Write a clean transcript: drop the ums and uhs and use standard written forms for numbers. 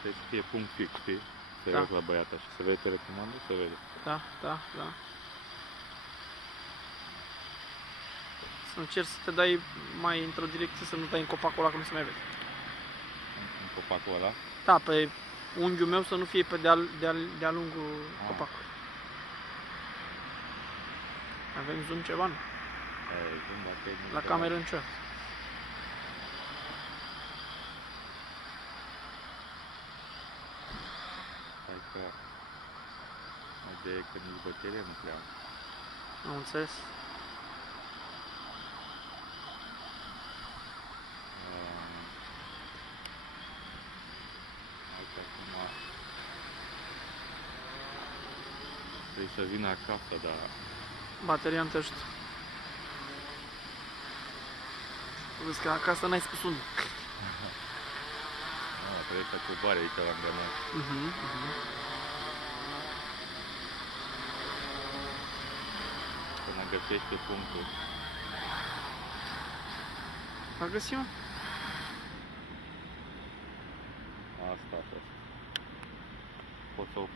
trebuie să fie punct fix, știi? Să Da. vezi la băiat așa, să vezi telecomandă, să vede. Da, da, da. Să încerci să te dai mai într-o direcție, să nu dai în copacul ăla, că nu se mai vede. În copacul ăla. Da, pe unghiul meu să nu fie pe de-a lungul copacului. Avem zoom ceva, nu? La cameră nicio. Hai că ideea e că nici bateria nu prea. Am înțeles. Hai că acum trebuie să vină acasă, dar Bateria nu te ajută. Vezi că acasă n-ai spus unde. nu, trebuie să cobare aici la îngranaj. Până găsește punctul. L-a găsit, mă? Asta așa. Poți să o